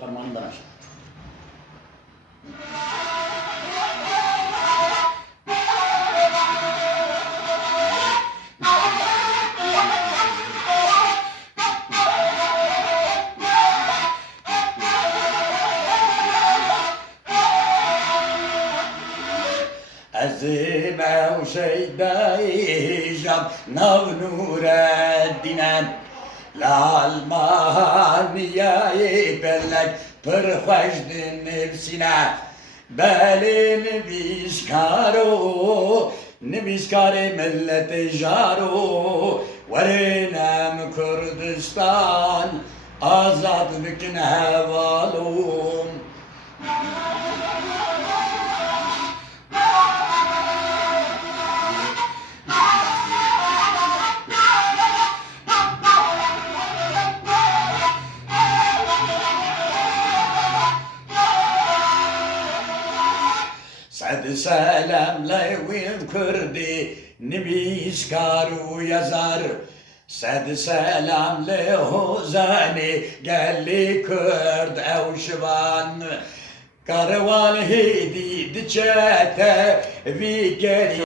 parmağından aşağı. Ezime u şeydayjam nav nureddinem l'Almanya'yı bellek pırxvejdin nefsine belin biskaro nbiskare millet jaro verinem Kürdistan azadlık hevalum. Sad selam levin Kürdi nimiskaru yazar. Sad selam lehozani gelli Kürd evşvan. Karvan hedi diçete vi geri